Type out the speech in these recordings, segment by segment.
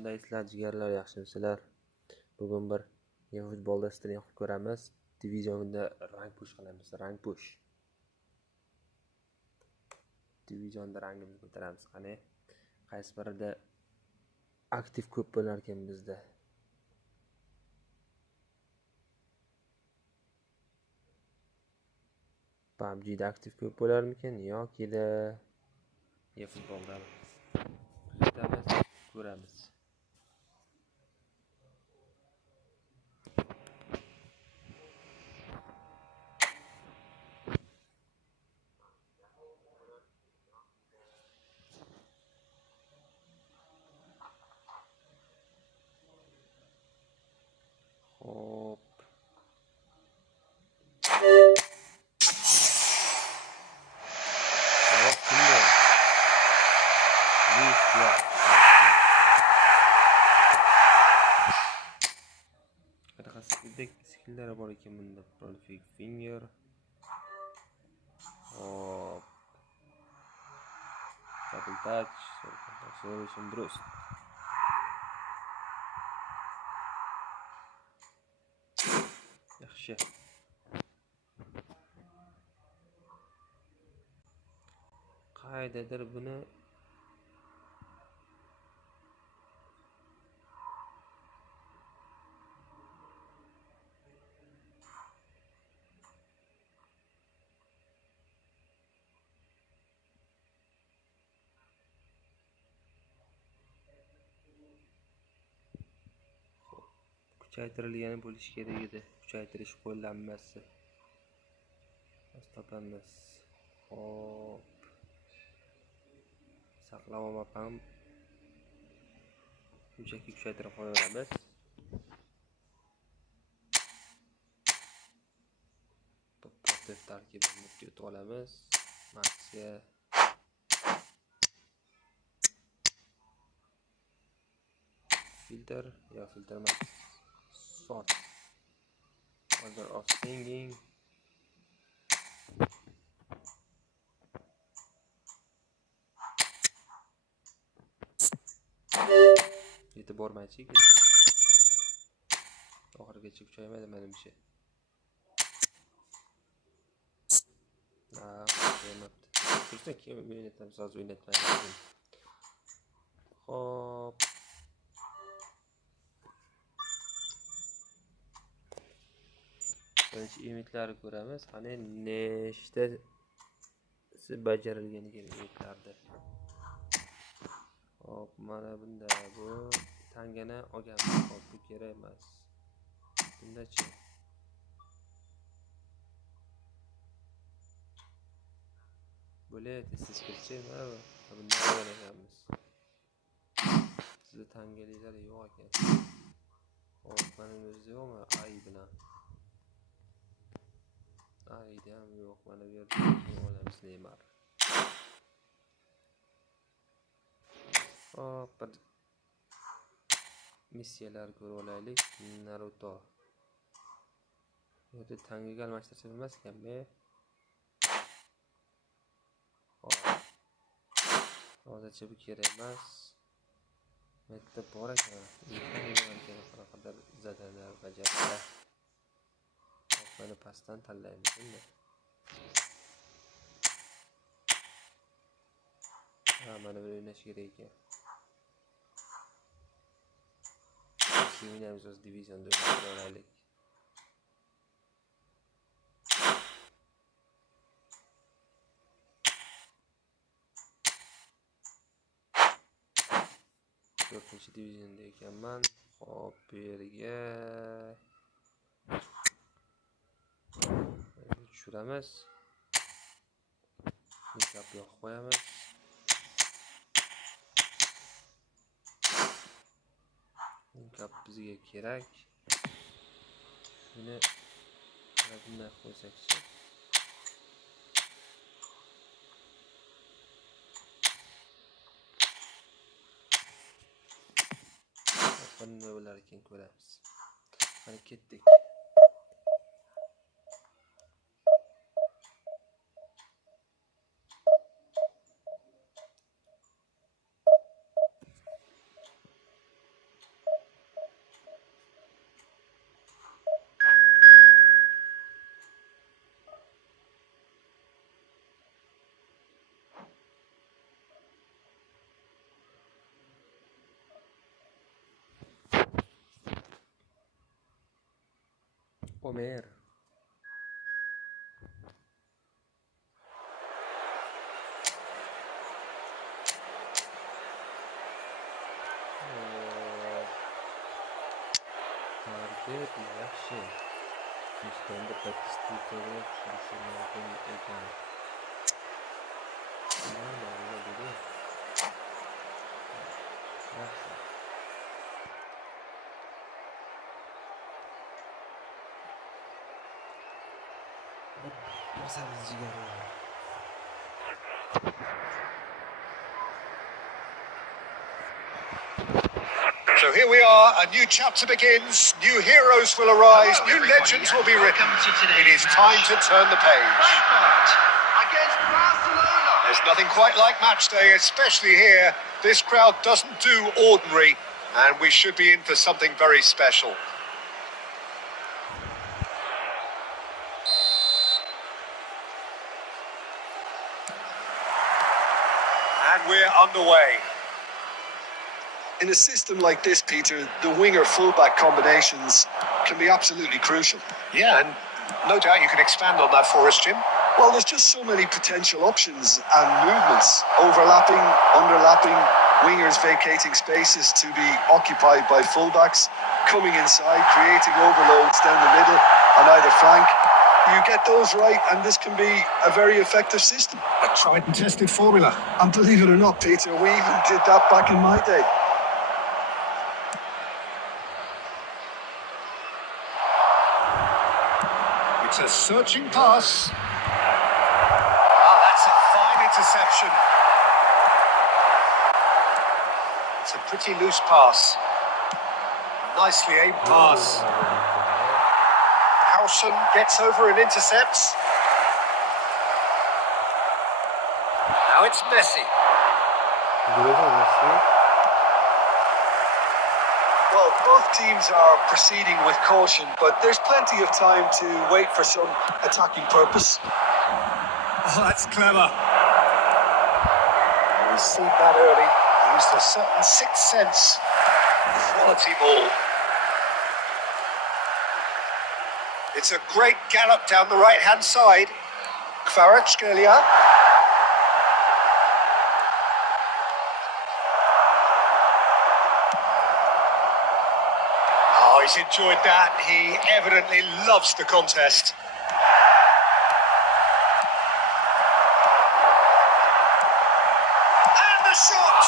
Qandaysizlar jigarlar, yaxshimisizlar? Bugun bir Efootballda strim qilib ko'ramiz. Divizionda rang push qilamiz, rang push. Divizionda rangimizni ko'taramiz. Qani, qaysi birida aktiv ko'p bo'lar ekan bizda? PUBGda aktiv ko'p bo'larmikan yoki-da Efootballda? Kuzatamiz, ko'ramiz. Hop. Skill'lari bor ekan bunda. Prolific finger. Hop. Double touch, acceleration burst. Yaxshi. Qaydadir buni kuchaytirilgani bo'lishi kerak edi. Kuchaytirish qo'llanmasi. Topamiz. Hop. Saqlab olmam. Shunchaki kuchaytirib qo'yamiz. Portret tarkibini yutib olamiz. Maxga filter yo filter emas. Sort. Order of singing. Yetib bormaychi. Oxirigacha kuchaymaydi menimcha. Tursa kim o'ynatamiz, hozir o'ynatmaymiz. Hop. Birinchi imitlarni ko'ramiz. Qani nechta bajarilgani kerak imitlarda. Hop, mana bunda bu tangana olganmiz. Hop, bu kerak emas. Bundachi. Bo'let siz kirchimi? Bunda olganmiz. Sizda tangaliklar yo'q ekan. Hop, mana o'zida yo'qmi? Ay bilan. Ayda ham yo'q. Mana bu yerda olamiz Neymar. Hop, bir missiyalar ko'rib olaylik. Naruto. Bu yerda tangaga almashtirsa emas ekan-be. Hop. Hozircha bu kerak emas. Bitta bor ekan. Qanaqadir zadalar bajarsa. Hop, mana pastdan tanlaymiz endi. Mana bu o'ynash kerak ekan. O'ynaymiz o'z divizionda o'ynaylik. To'rtinchi divizionda ekanman. Hop, bu yerga tushiramiz. Mikap yoqib qo'yamiz. Mikap bizga kerak. Buni bunday qo'ysak-chi. Bunday bo'lar ekan, ko'ramiz. Qani ketdik. Omer. Target yaxshi. Instagramda statistiklarga tushirishi mumkin ekan. Nima dedi? Yaxshi. Bosamiz jigarlar. So here we are, a new chapter begins, new heroes will arise, new legends will be written. It is time to turn the page. There's nothing quite like match day, especially here. This crowd doesn't do ordinary, and we should be in for something very special. And we're underway. In a system like this, Peter, the winger-fullback combinations can be absolutely crucial. Yeah, and no doubt you can expand on that for us, Jim. Well, there's just so many potential options and movements. Overlapping, underlapping, wingers vacating spaces to be occupied by fullbacks, coming inside, creating overloads down the middle on either flank. You get those right, and this can be a very effective system. A tried and tested formula. And believe it or not, Peter, we even did that back in my day. It's a searching pass. Ah, that's a fine interception. It's a pretty loose pass. Nicely aimed pass. Howson gets over and intercepts. Now it's Messi. Well, both teams are proceeding with caution, but there's plenty of time to wait for some attacking purpose. Oh, that's clever. We've seen that early. He used a certain sixth sense. Quality ball. It's a great gallop down the right-hand side. Kvaratskhelia. Oh, he's enjoyed that. He evidently loves the contest. And the shot!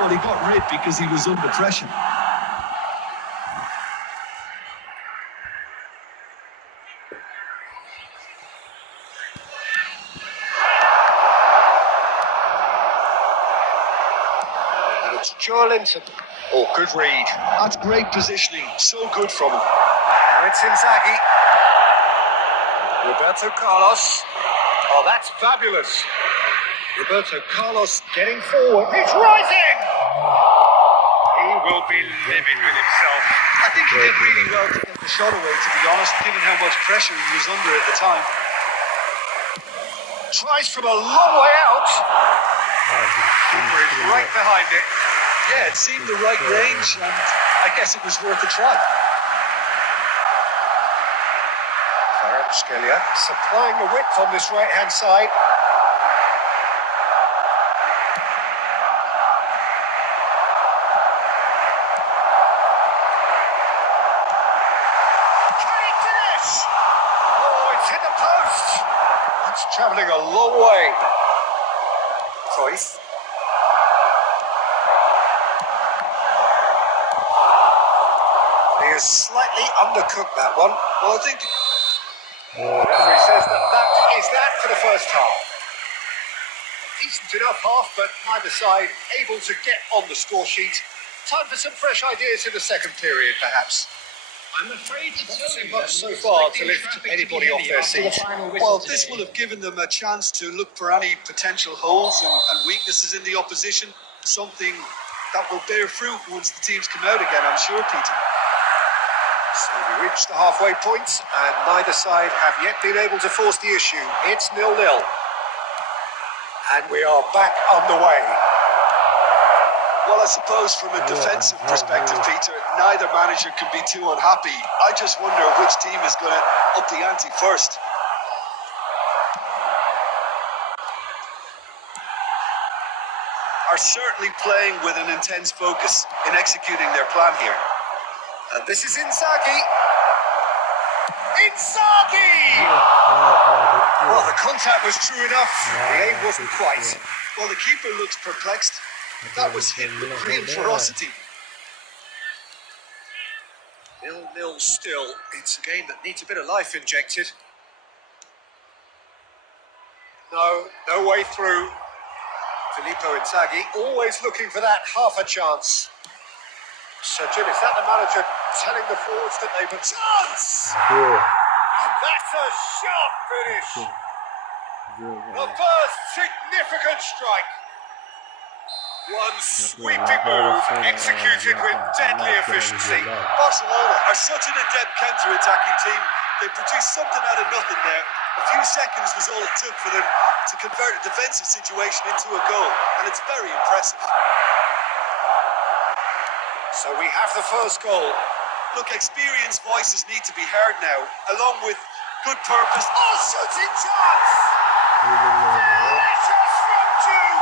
Well, he got rid because he was under pressure. Joelinton. Oh, good read. That's great positioning. So good from him. Now it's Inzaghi. Roberto Carlos. Oh, that's fabulous. Roberto Carlos getting forward. He's rising! He will be livid with himself. I think he did really well to get the shot away, to be honest, given how much pressure he was under at the time. Tries from a long way out. Keeper is right behind it. Yeah, it seemed the right range, and I guess it was worth a try. Kvaratskhelia supplying the width on this right-hand side. Can he finish? Oh, it's hit the post. That's travelling a long way. Cruyff. He has slightly undercooked that one. Well, I think... The referee says that is that for the first half. Decent enough half, but neither side able to get on the score sheet. Time for some fresh ideas in the second period, perhaps. I'm afraid to tell you much so far to lift anybody off their seat. Well, this will have given them a chance to look for any potential holes and weaknesses in the opposition. Something that will bear fruit once the teams come out again, I'm sure, Peter. So we reached the halfway point, and neither side have yet been able to force the issue. It's 0-0. And we are back underway. Well, I suppose from a defensive perspective, Peter, neither manager can be too unhappy. I just wonder which team is going to up the ante first. Are certainly playing with an intense focus in executing their plan here. And this is Inzaghi. Inzaghi! Well, the contact was true enough. The aim wasn't quite. Well, the keeper looks perplexed. That was hit with real ferocity. 0-0 still. It's a game that needs a bit of life injected. No way through. Filippo Inzaghi always looking for that half a chance. So, Jim, is that the manager telling the forwards that they've a chance? And that's a sharp finish. The first significant strike. One sweeping move executed with deadly efficiency. Barcelona are such an adept counter-attacking team. They produced something out of nothing there. A few seconds was all it took for them to convert a defensive situation into a goal, and it's very impressive. So we have the first goal. Look, experienced voices need to be heard now, along with good purpose. Oh, shooting chance! Delicious from two!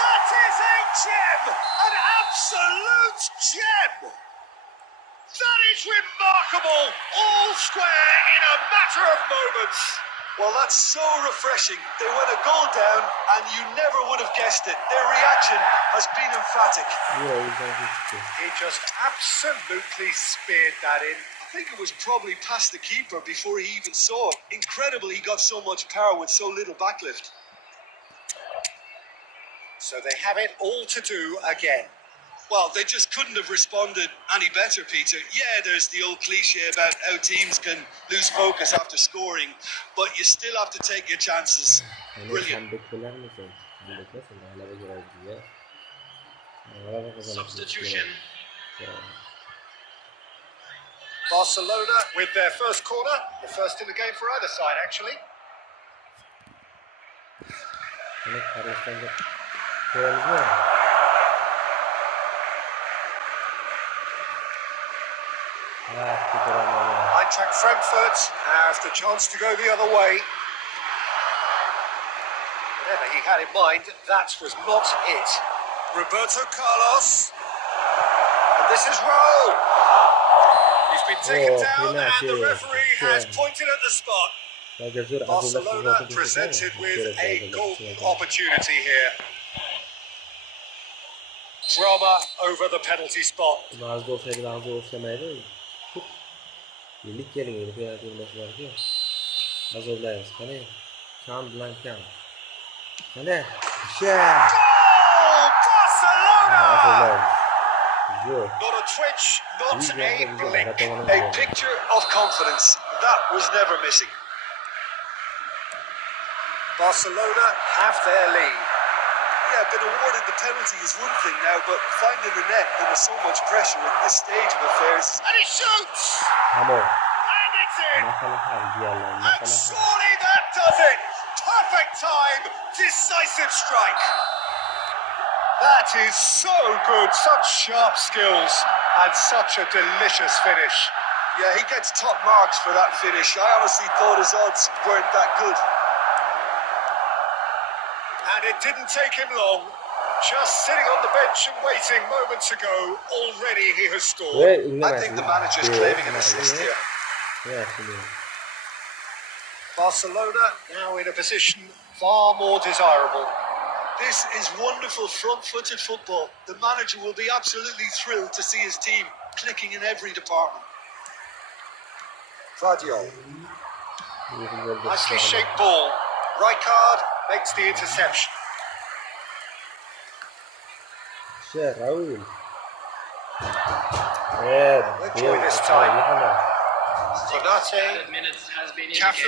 That is a gem! An absolute gem! That is remarkable! All square in a matter of moments. Well, that's so refreshing. They went a goal down, and you never would have guessed it. Their reaction has been emphatic. He just absolutely speared that in. I think it was probably past the keeper before he even saw it. Incredible he got so much power with so little backlift. So they have it all to do again. Well, they just couldn't have responded any better, Peter. Yeah, there's the old cliche about how teams can lose focus after scoring, but you still have to take your chances. Brilliant. Substitution. Barcelona with their first corner, the first in the game for either side, actually. Eintracht Frankfurt have the chance to go the other way. Whatever he had in mind, that was not it. Roberto Carlos. And this is Raul. He's been taken down and the referee has pointed at the spot. Barcelona presented with a golden opportunity here. Drama over the penalty spot. Barcelona! Not a twitch, not a blink. A picture of confidence. That was never missing. Barcelona have their lead. Yeah, been awarded the penalty is one thing now, but finding the net under so much pressure at this stage of affairs. And he shoots! And it's in! And surely that does it! Perfect time! Decisive strike! That is so good, such sharp skills, and such a delicious finish. Yeah, he gets top marks for that finish. I honestly thought his odds weren't that good. And it didn't take him long. Just sitting on the bench and waiting moments ago, already he has scored. I think the manager's claiming an assist here. Barcelona now in a position far more desirable. This is wonderful front-footed football. The manager will be absolutely thrilled to see his team clicking in every department. Vadio. Nicely shaped ball. Rijkaard makes the interception. Raul. We'll join this time. Konate. Minutes has been Cafu.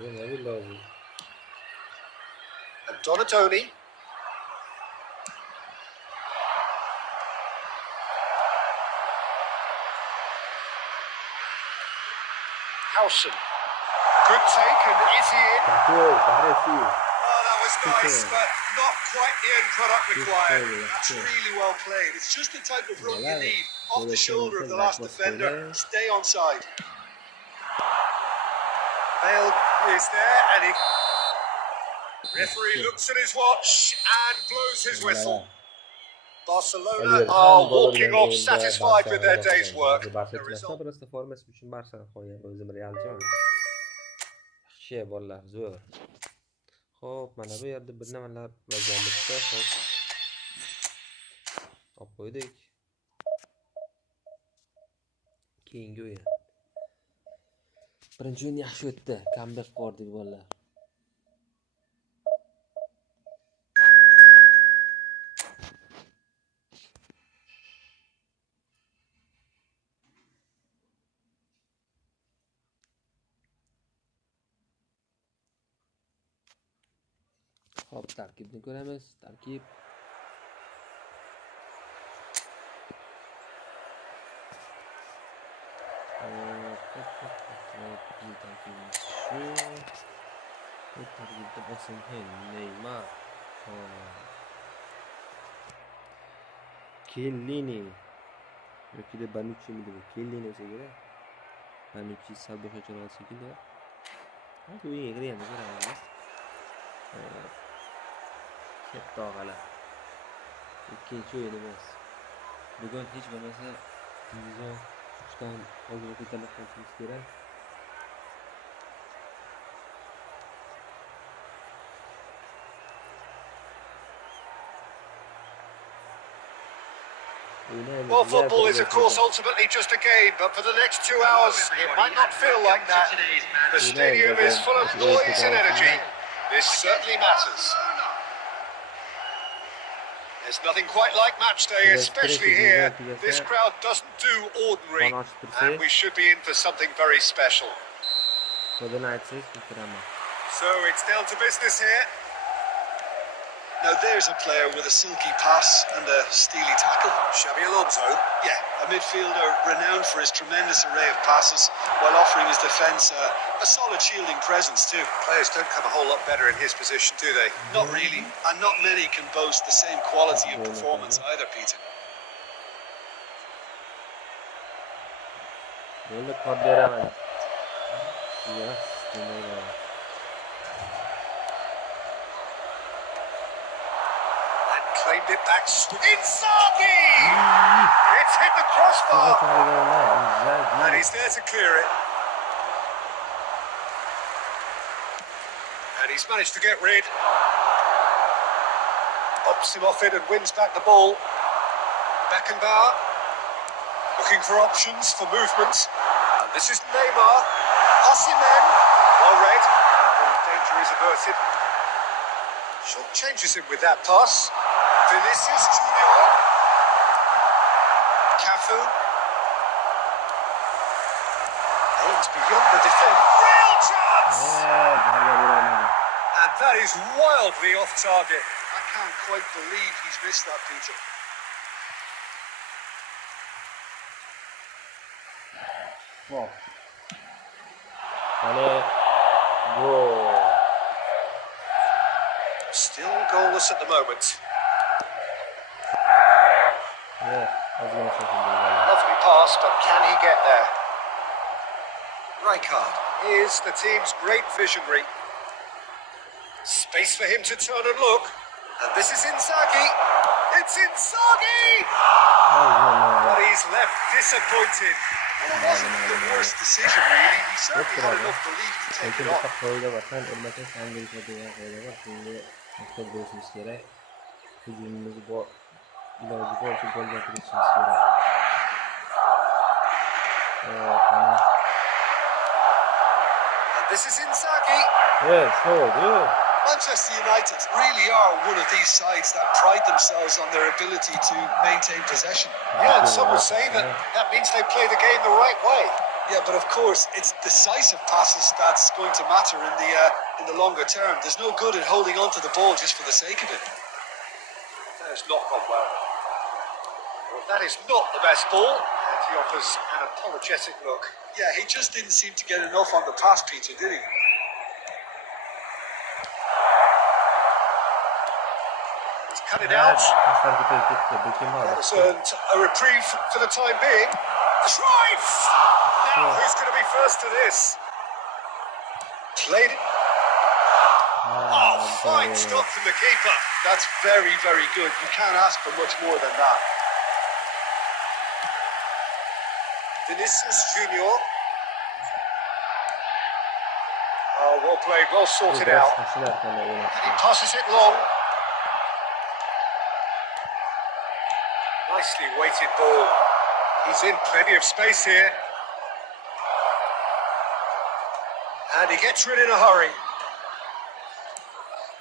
indicated. And Donatoni. Howson. Good take, and is he in? Oh, that was nice, but not quite the end product required. That's really well played. It's just the type of run you need. Off the shoulder of the last defender. Stay onside. Bale is there, and he... Referee looks at his watch and blows his whistle. Barcelona are walking off satisfied with their day's work. The result... Просто formasi uchun Barsa qo'ygan, o'zim Realchiman. Yaxshi bolalar, zo'r. Xo'p, mana bu yerda bir nimalar bajarilibdi. Xo'p. Olib qo'ydik. Keyingi o'yin. Birinchi o'yin yaxshi o'tdi. Comeback qildik bolalar. Hop, tarkibni ko'ramiz. Tarkib. Tarkibda Bizning, Neymar, Kellini yoki de Banucci mi dedi? Kellini esa kerak. Banucci salbiy hujum olsa kerak. Ha, bu o'yinga kirganmiz, ko'ramiz. Katta og'alar. Ikkinchi o'yinimiz. Bugun hech bo'lmasa divizion 3dan oldinga ko'tarilib qolishimiz kerak. Well, football is, of course, ultimately just a game, but for the next 2 hours, it might not feel like that. The stadium is full of noise and energy. This certainly matters. There's nothing quite like match day, especially here. This crowd doesn't do ordinary, and we should be in for something very special. So it's down to business here. Now there's a player with a silky pass and a steely tackle. Xabi Alonso. Yeah, a midfielder renowned for his tremendous array of passes while offering his defence a solid shielding presence too. Players don't come a whole lot better in his position, do they? Not really, and not many can boast the same quality of performance either, Peter. Claimed it back. Inzaghi! It's hit the crossbar. And he's there to clear it. And he's managed to get rid. Ups him off it and wins back the ball. Beckenbauer looking for options for movement. And this is Neymar. Osimhen. Well read. Danger is averted. Short changes him with that pass. Vinicius Junior. Cafu. Aims beyond the defence. Real chance! And that is wildly off target. I can't quite believe he's missed that, Peter. Wow. Goal. Still goalless at the moment. Lovely pass, but can he get there? Rijkaard is the team's great visionary. Space for him to turn and look. And this is Inzaghi. It's Inzaghi! But he's left disappointed. Well, it wasn't the worst decision, really. He certainly had enough belief to take it off. And this is Inzaghi. Manchester United really are one of these sides that pride themselves on their ability to maintain possession. Yeah, and some would say that that means they play the game the right way. Yeah, but of course, it's decisive passes that's going to matter in the longer term. There's no good in holding on to the ball just for the sake of it. That has not gone well. Well, that is not the best ball, and he offers an apologetic look. Yeah, he just didn't seem to get enough on the pass, Peter, did he? cut it out. Paslar ketib ketdi. Bekim bor. That has earned a reprieve for the time being. Cruyff! Now, who's going to be first to this? Played it. Oh, fine stop from the keeper. That's very, very good. You can't ask for much more than that. Vinicius Junior. Oh, well played, well sorted out. And he passes it long. Nicely weighted ball. He's in plenty of space here. And he gets rid in a hurry.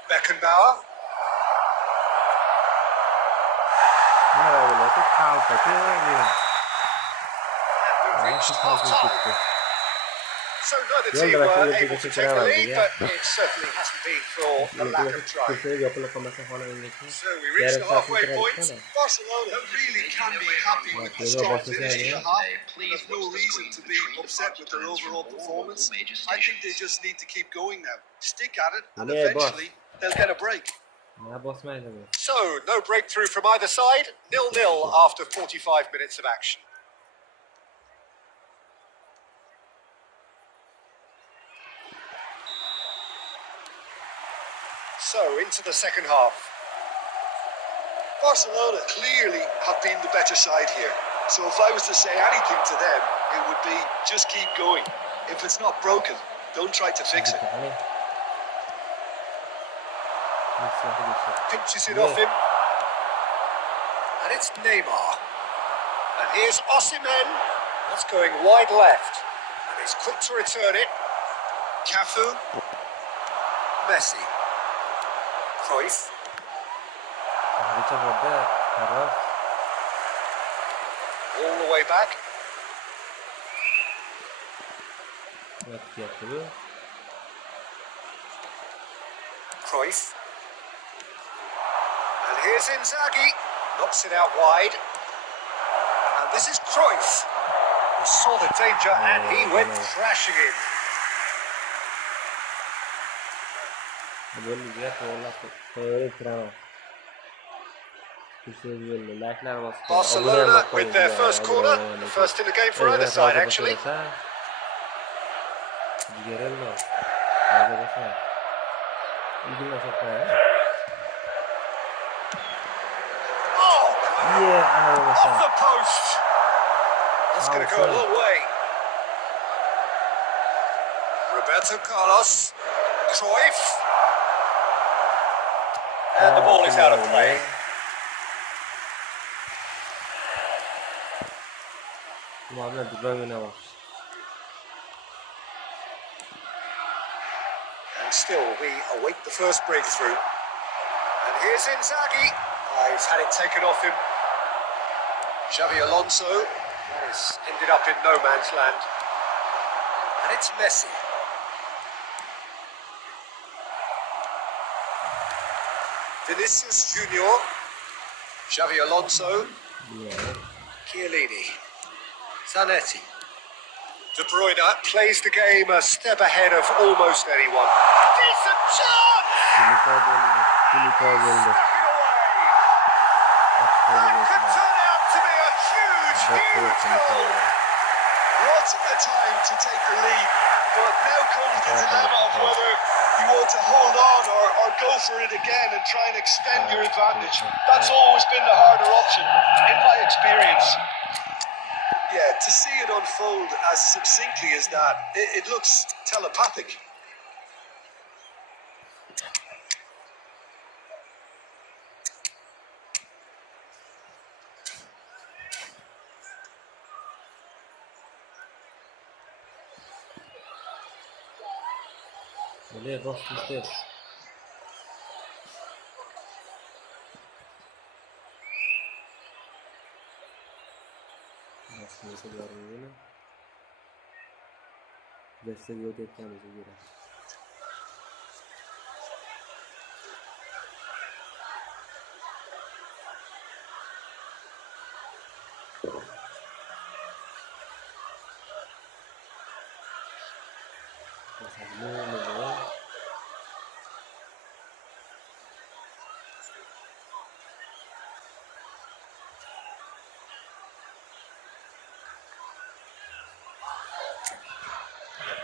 Beckenbauer. So neither team were able to take the lead, but it certainly hasn't been for the lack of trying. So we reach the halfway point. Barcelona really can be happy with the strong finish to the half. There's no reason to be upset with their overall performance. I think they just need to keep going now. Stick at it, and eventually they'll get a break. So, no breakthrough from either side. 0-0 after 45 minutes of action. So, into the second half. Barcelona clearly have been the better side here. So if I was to say anything to them, it would be just keep going. If it's not broken, don't try to fix it. Pinches it off him. And it's Neymar. And here's Osimhen. That's going wide left. And he's quick to return it. Cafu. Messi. Cruyff. All the way back. Cruyff. And here's Inzaghi. Knocks it out wide. And this is Cruyff. He saw the danger and he went thrashing in. Barcelona with their first corner, the first in the game for either side actually. Oh, off the post. That's going to go a long way. Roberto Carlos, Cruyff. And the ball is out of play. And still we await the first breakthrough. And here's Inzaghi. He's had it taken off him. Xavi Alonso has ended up in no man's land. And it's Messi. Vinicius Junior, Xavi Alonso, Chiellini, Zanetti. De Bruyne plays the game a step ahead of almost anyone. Decent chance! Stuck it away. That could turn out to be a huge, huge goal. What a time to take the lead. But now comes the dilemma of whether you ought to hold on or go for it again and try and extend your advantage. That's always been the harder option, in my experience. Yeah, to see it unfold as succinctly as that, it looks telepathic.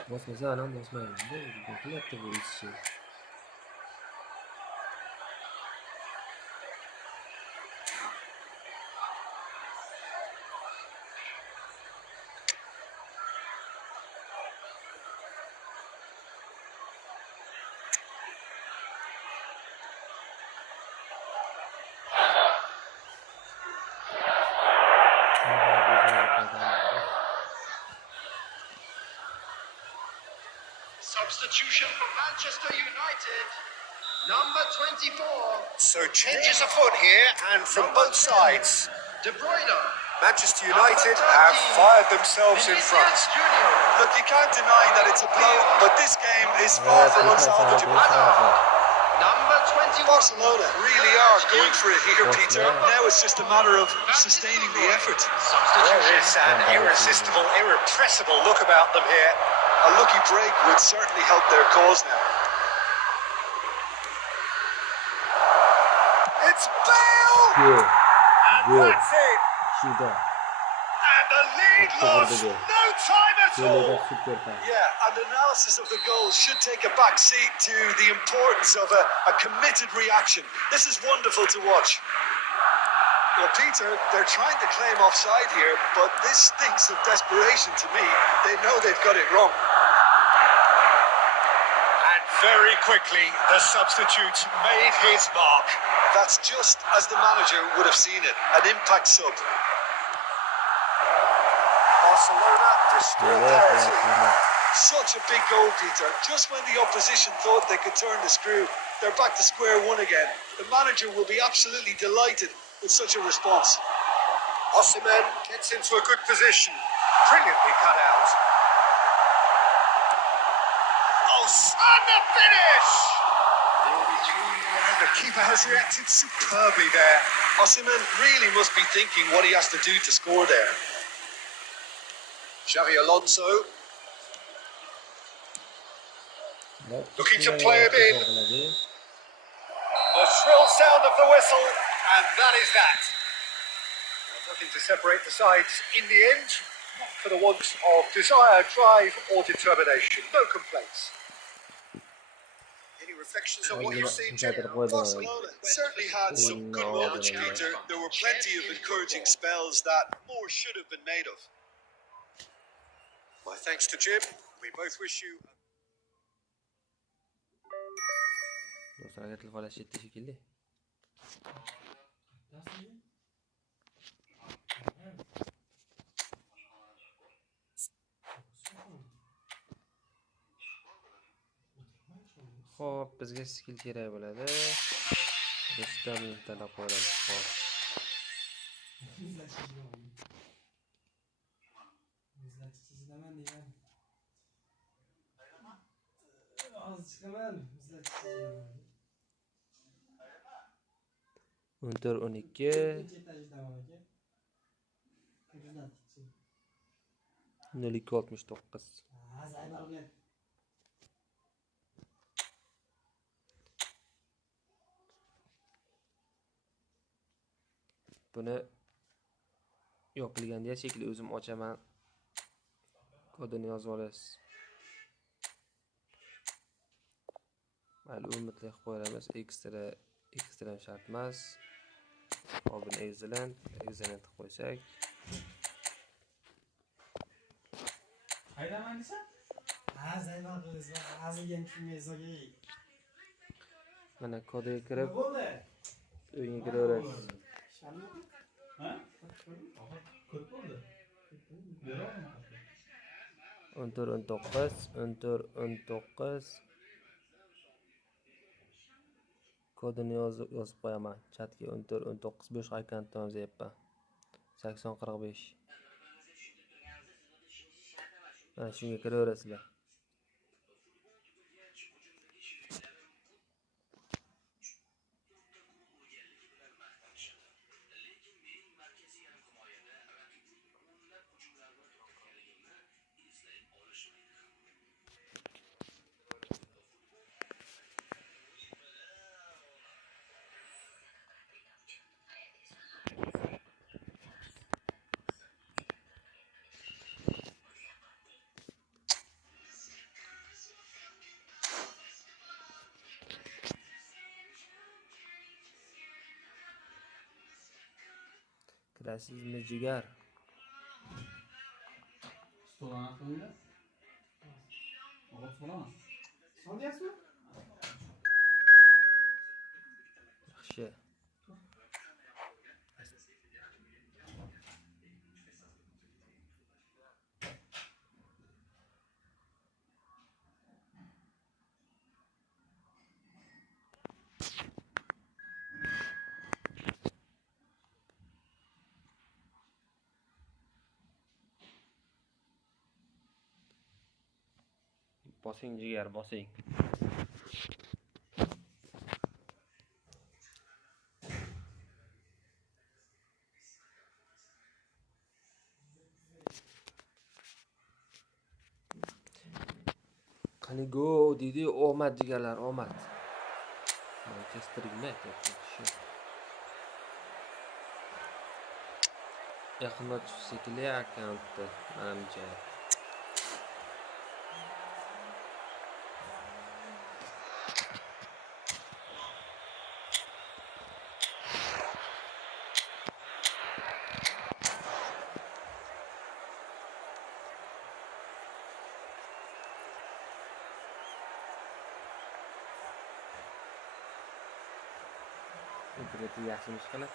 Bosmasa anam bosmayman. Bu qilyapti bu ichchi. Substitution for Manchester United. Number 24. So changes afoot here, and from both sides. De Bruyne. Manchester United have fired themselves in front. Look, you can't deny that it's a blow, but this game is far from unsalvageable. Number 21. Barcelona really are going for it here, Peter. Now it's just a matter of sustaining the effort. There is an irresistible, irrepressible look about them here. A lucky break would certainly help their cause now. It's Bale! And that's it! Shida. And the lead lost no time at all! Yeah, and analysis of the goal should take a back seat to the importance of a committed reaction. This is wonderful to watch. Well, Peter, they're trying to claim offside here, but this stinks of desperation to me. They know they've got it wrong. And very quickly, the substitute made his mark. That's just as the manager would have seen it, an impact sub. Barcelona restore parity. Such a big goal, Peter. Just when the opposition thought they could turn the screw, they're back to square one again. The manager will be absolutely delighted with such a response. Osimhen gets into a good position. Brilliantly cut out. Oh, and the finish! The keeper has reacted superbly there. Osimhen really must be thinking what he has to do to score there. Xavi Alonso looking to play him in. The shrill sound of the whistle, and that is that. Nothing to separate the sides in the end, not for the want of desire, drive or determination. No complaints. Any reflections on what you've seen, Jim? Barcelona certainly had some good moments, Peter. There were plenty of encouraging spells that more should have been made of. My thanks to Jim. We both wish you... Do'stlarga telefonlashyapti shekilli. Xo'p, bizga skill kerak bo'ladi. Rustamni tanlab qo'yamiz. Xo'p. Unter 12 0269. Buni yopilganda shekilli o'zim ochaman. Kodini yozib olasiz. Mayli, umidli qilib qo'yamiz. Ekstra shart emas. Obuna excellent qilib qo'ysak. Qaydaman desa? Ha, zaynab qiz va azigan tushunmaysiz. Mana kodiga kirib, o'yinga kiraverasiz. Ha? Ko'p bo'ldi. Unter 19 kodini yozib qo'yaman. Chatga unter 19 bo'sh akkauntdan yozyapman. 8045. Mana shunga kiraverasizlar. Bilasizmi jigar? Stoldan qo'yinglar. Olib so'rama. Sol deyapsizmi? Yaxshi. Bosing jigar, bosing. Qani go deydi, omad jigarlar, omad. Manchester United shu. Yaqinda tushsa kerak akkauntda, menimcha. Interneti yaxshimish qilib.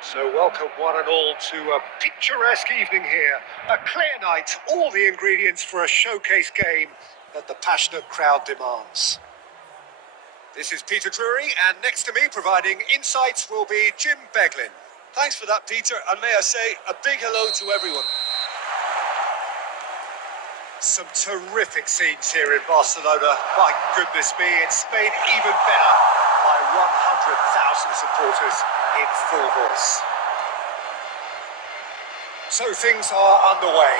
So welcome one and all to a picturesque evening here. A clear night, all the ingredients for a showcase game that the passionate crowd demands. This is Peter Drury, and next to me providing insights will be Jim Beglin. Thanks for that, Peter, and may I say a big hello to everyone. Some terrific scenes here in Barcelona. My goodness me, it's made even better by 100,000 supporters in full voice. So things are underway.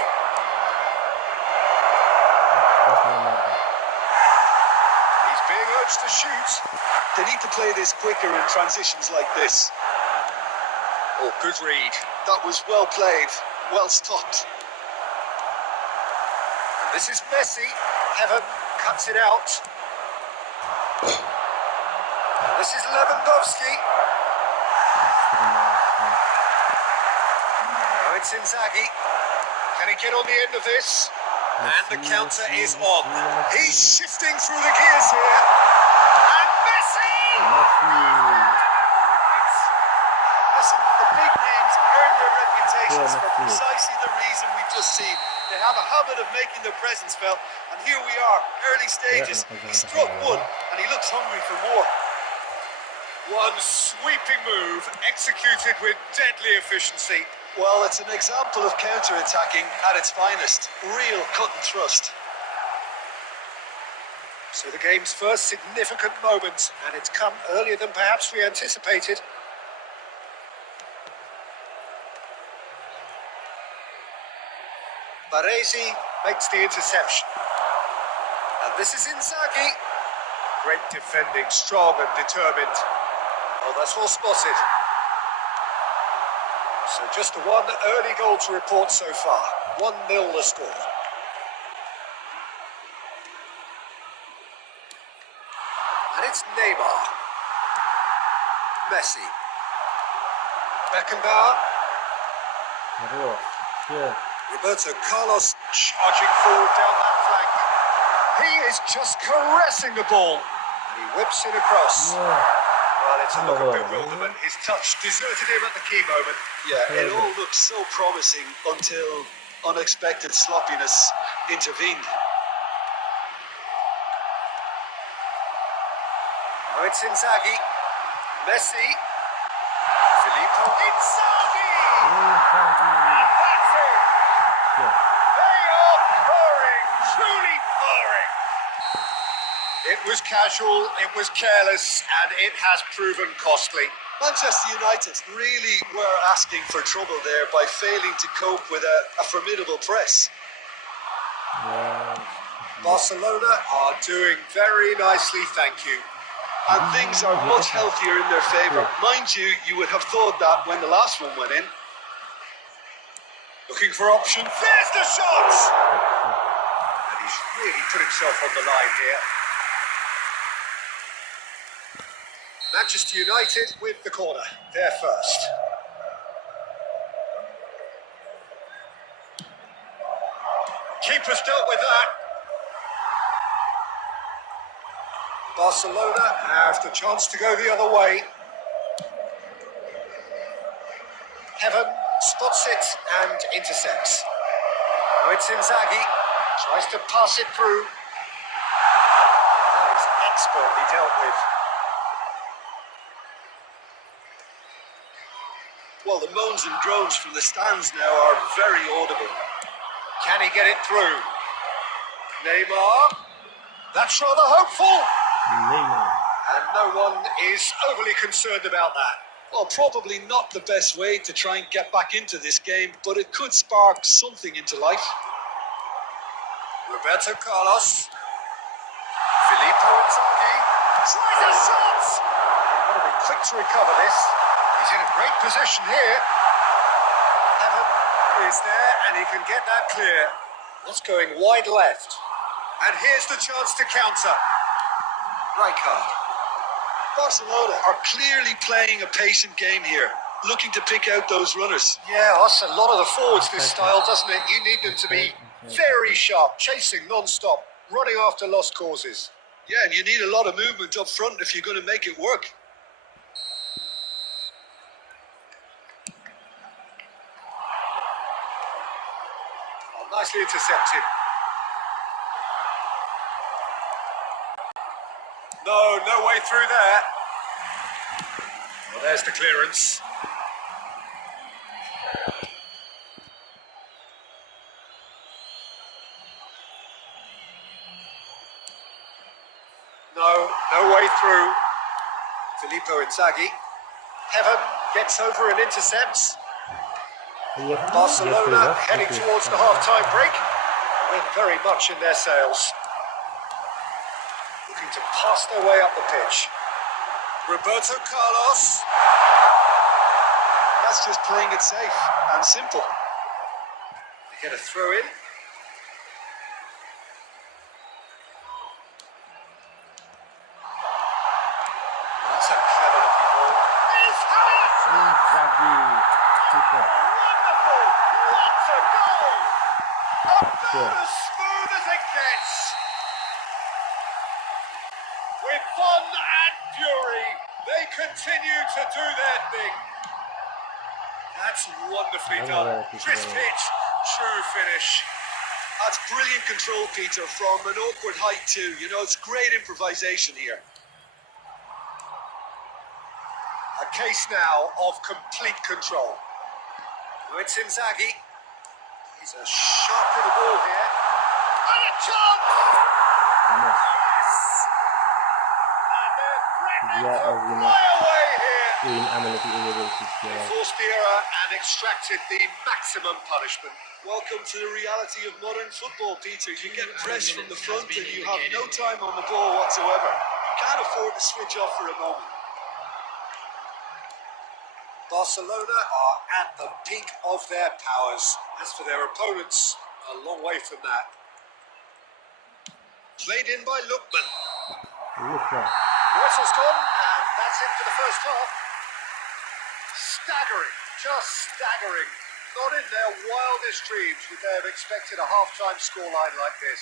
He's being urged to shoot. They need to play this quicker in transitions like this. Oh, good read. That was well played, well stopped. This is Messi. Heaven cuts it out. And this is Lewandowski. Now it's Inzaghi. Can he get on the end of this? And the counter is on. He's shifting through the gears here. And Messi! Listen, the big names earn their reputations for precisely the reason we've just seen. They have a habit of making their presence felt, and here we are, early stages. He struck one, and he looks hungry for more. One sweeping move, executed with deadly efficiency. Well, it's an example of counter-attacking at its finest. Real cut and thrust. So the game's first significant moment, and it's come earlier than perhaps we anticipated. Baresi makes the interception. And this is Inzaghi. Great defending, strong and determined. Oh, that's well spotted. So just the one early goal to report so far. 1-0 the score. And it's Neymar. Messi. Beckenbauer. Roberto Carlos charging forward down that flank. He is just caressing the ball. And he whips it across. Well, it's a look of bewilderment. His touch deserted him at the key moment. Yeah, it all looked so promising until unexpected sloppiness intervened. Now it's Inzaghi. Messi. Filippo Inzaghi! That's it! They are purring, truly purring. It was casual, it was careless, and it has proven costly. Manchester United really were asking for trouble there by failing to cope with a formidable press. Barcelona are doing very nicely, thank you. and things are much healthier in their favour. Mind you, you would have thought that when the last one went in. Looking for options. There's the shot! And he's really put himself on the line here. Manchester United with the corner. They're first. Keeper's dealt with that. Barcelona have the chance to go the other way. Heaven spots it and intercepts. Now it's Inzaghi. Tries to pass it through. That is expertly dealt with. Well, the moans and groans from the stands now are very audible. Can he get it through? Neymar. That's rather hopeful. Neymar. And no one is overly concerned about that. Well, probably not the best way to try and get back into this game, but it could spark something into life. Roberto Carlos. Filippo Inzaghi. Tries a shot! They've got to be quick to recover this. He's in a great position here. Heaven is there and he can get that clear. That's going wide left. And here's the chance to counter. Right card. Barcelona are clearly playing a patient game here, looking to pick out those runners. Yeah, that's a lot of the forwards this style, doesn't it? You need them to be very sharp, chasing non-stop, running after lost causes. Yeah, and you need a lot of movement up front if you're going to make it work. Oh, nicely intercepted. No way through there. Well, there's the clearance. No way through. Filippo Inzaghi. Heaven gets over and intercepts. Barcelona heading towards the half-time break. Wind very much in their sails. Looking to pass their way up the pitch. Roberto Carlos. That's just playing it safe and simple. They get a throw in. That's a clever looking ball. Inzaghi. Super. Wonderful! What a goal! About as smooth as it gets. With fun and fury, they continue to do their thing. That's wonderfully done. Crisp hit, true finish. That's brilliant control, Peter, from an awkward height too. You know, it's great improvisation here. A case now of complete control. Now it's Inzaghi. He's a sharp little ball here. And a chance! Vamos. And they're threatening Yeah, to Obuna. fly away here. Oyun amaliyoti o'rgatuvchi They kerak. forced the error and extracted the maximum punishment. Welcome to the reality of modern football, Peter. You get pressed from the front and you have no time on the ball whatsoever. You can't afford to switch off for a moment. Barcelona are at the peak of their powers. As for their opponents, a long way from that. Played in by Lookman. Lukman. The whistle's gone, and that's it for the first half. Staggering, just staggering. Not in their wildest dreams would they have expected a half-time scoreline like this.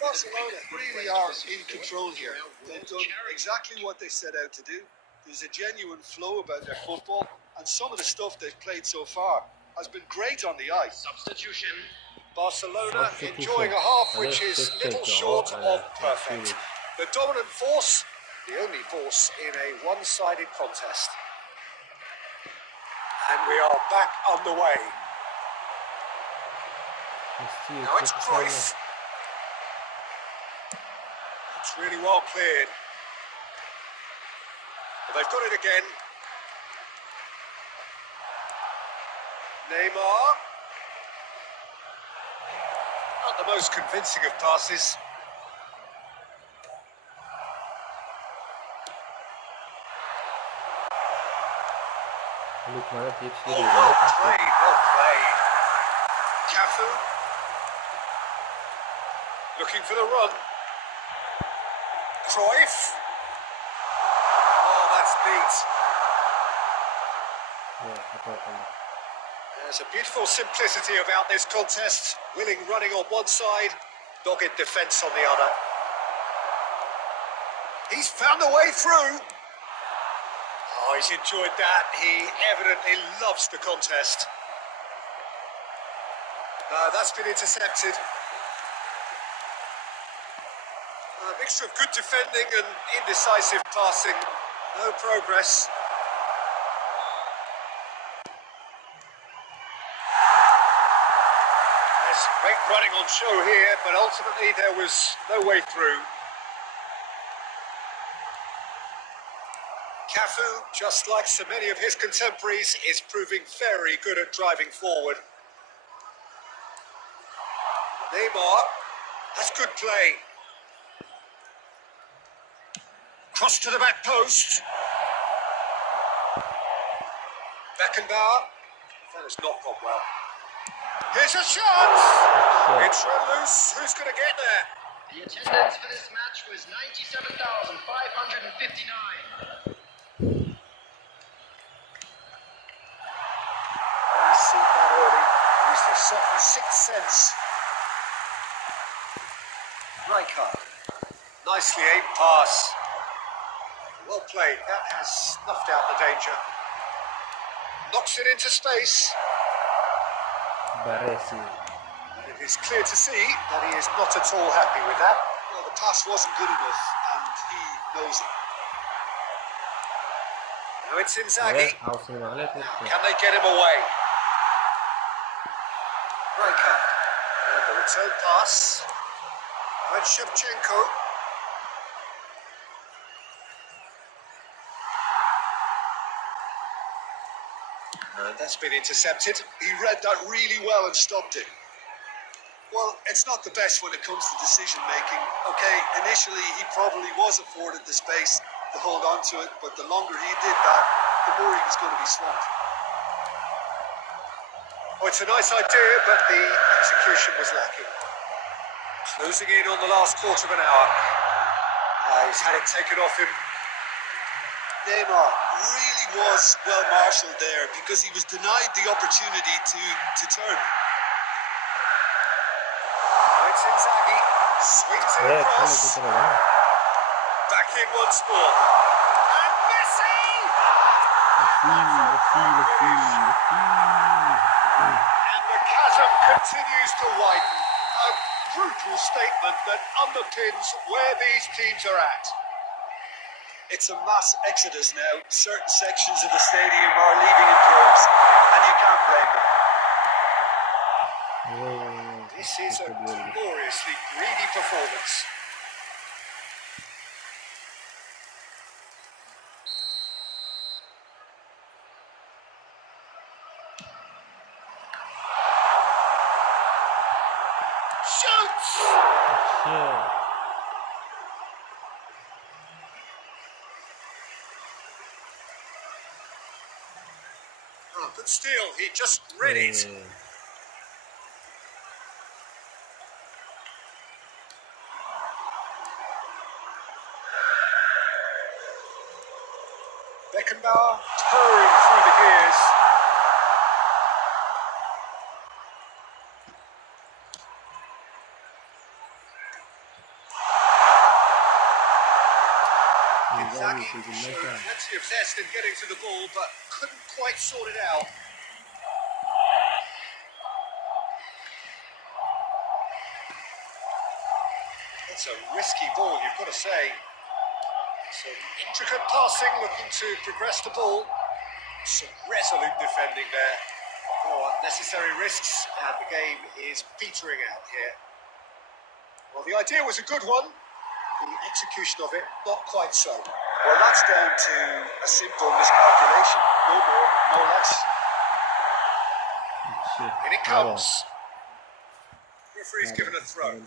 Barcelona really are in control here. They've done exactly what they set out to do. There's a genuine flow about their football, and some of the stuff they've played so far has been great on the eye. Substitution. Barcelona enjoying a half which is little short of perfect. The dominant force, the only force in a one-sided contest. And we are back underway. Now it's Cruyff. It's really well cleared. But they've got it again. Neymar. Not the most convincing of passes. Unutmani tepishga Oh, well played, well played. Cafu. Looking for the run. Cruyff. Oh, that's beat. There's a beautiful simplicity about this contest. Willing running on one side, dogged defence on the other. He's found a way through. Oh, he's enjoyed that. He evidently loves the contest. That's been intercepted. A mixture of good defending and indecisive passing. No progress. There's great running on show here, but ultimately there was no way through. Cafu, just like so many of his contemporaries, is proving very good at driving forward. Neymar, that's good play. Cross to the back post. Beckenbauer. That has not gone well. Here's a chance. It's run loose. Who's going to get there? The attendance for this match was 97,559. He's seen that early. Used a certain sixth sense. Rijkaard. Nicely aimed pass. Well played. That has snuffed out the danger. Knocks it into space. Baresi. And it is clear to see that he is not at all happy with that. Well, the pass wasn't good enough, and he knows it. Now it's Inzaghi. Can Can they get him away? Rijkaard. And the return pass. And Shevchenko. And that's been intercepted. He read that really well and stopped it. Well, it's not the best when it comes to decision making. Okay, initially he probably was afforded the space to hold on to it, but the longer he did that, the more he was going to be swamped. Oh, it's a nice idea, but the execution was lacking. Closing in on the last quarter of an hour. He's had it taken off him. Neymar really was well marshalled there because he was denied the opportunity to turn. Now it's Inzaghi. Swings it across. Back in once more. And Messi! And the chasm continues to widen. A brutal statement that underpins where these teams are at. It's a mass exodus now. Certain sections of the stadium are leaving in droves, and you can't blame them. This is a gloriously greedy performance. Shoots! But still, he just read it. Beckenbauer purring through the gears. Inzaghi showed plenty of zest in getting to the ball, but couldn't quite sort it out. It's a risky ball, you've got to say. Some intricate passing, looking to progress the ball. Some resolute defending there. Oh, unnecessary risks, and the game is petering out here. Well, the idea was a good one. The execution of it, not quite so. Well, that's down to a simple miscalculation. No more, no less. In it comes. Referee's given a throw.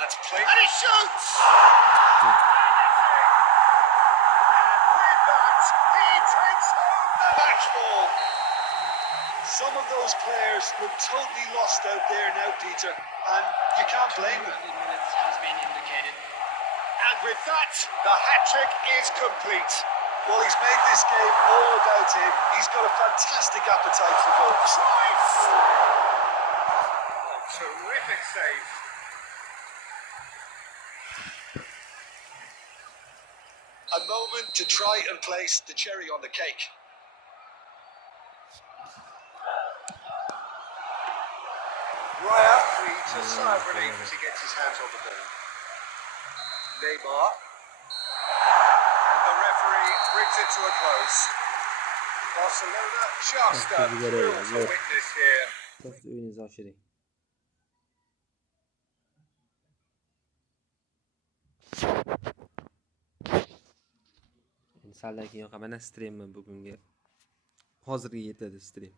Let's play. And he shoots! With that, he takes home the match ball. Some of those players look totally lost out there now, Peter, and you can't blame them. Minutes has been indicated. And with that, the hat-trick is complete. Well, he's made this game all about him. He's got a fantastic appetite for goals. Oh, terrific save. A moment to try and place the cherry on the cake. Raya breathes a sigh of relief as he gets his hands on the ball. Neymar. And the referee brings it to a close. Barcelona just a thrill to witness here. To'p o'yingizni oshiring. Saldan keyin mana strimni bugungi hozirga yetadi strim.